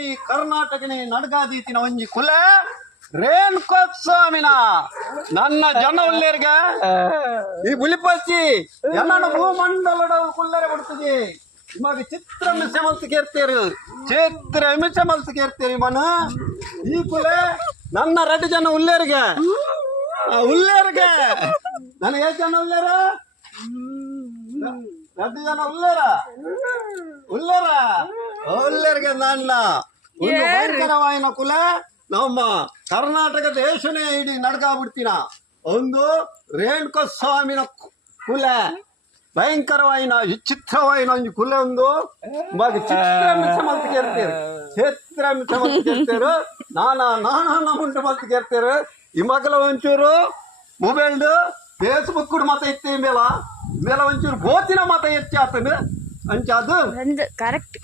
ಈ ಕರ್ನಾಟಕನೇ ನಡ್ಗಾದೀತಿನ ಒಂಜಿ ಕುಲೆ ರೇಣುಕೋತ್ಸ್ವಾಮಿನ ನನ್ನ ಜನ ಉಳ್ಳೇರ್ಗೆ ಈ ಬುಲಿಪಚ್ಚಿ ಎಲ್ಲ ಭೂಮಂಡಲದ ಕುಲ್ಲರೆ ಬಿಡ್ತದೆ ಇವಾಗ ಚಿತ್ರಮಿಷ ಮಲ್ತು ಕೇರ್ತೀರಿ ಚಿತ್ರಮಿಷ ಮಲ್ತು ಕೇರ್ತೀರಿ ಮನ ಈ ಕುಲೆ ನನ್ನ 2 ಜನ ಉಳ್ಳೇರಿಗೆ ನನಗೆ 8 ಜನ ಉಳ್ಳೇರ 2 ಜನ ಉಳ್ಳೇರಿಗೆ ನನ್ನ ಒಂದು ಭಯಂಕರವಾಯಿನ ಕುಲ ನಮ್ಮ ಕರ್ನಾಟಕ ದೇಶನೇ ಇಡೀ ನಡ್ಗಾಬಿಡ್ತೀನ ಒಂದು ರೇಣುಕೋಸ್ವಾಮಿನ ಕುಲ ಭಯಂಕರವಾಯಿನ ವಿಚಿತ್ರವಾಯಿನ ಒಂದು ಕುಲ ಒಂದು ಚಿತ್ರಮಿಷ ಮಲ್ತು ಕೇರ್ತೀರಿ ನಾನಾ ಮುಂಟು ಮಲ್ತು ಕೇರ್ತೀರಿ ಈ ಮಕ್ಕಳ ಒಂಚೂರು ಮೊಬೈಲ್ ಫೇಸ್ಬುಕ್ ಮತ ಇತ್ತೆ ಮೇಲ ಒಂಚೂರು ಬೋತಿನ ಮತ ಹೆಚ್ಚಾಗ್ತದೆ ಅಂಚ ಅದು ಕರೆಕ್ಟ್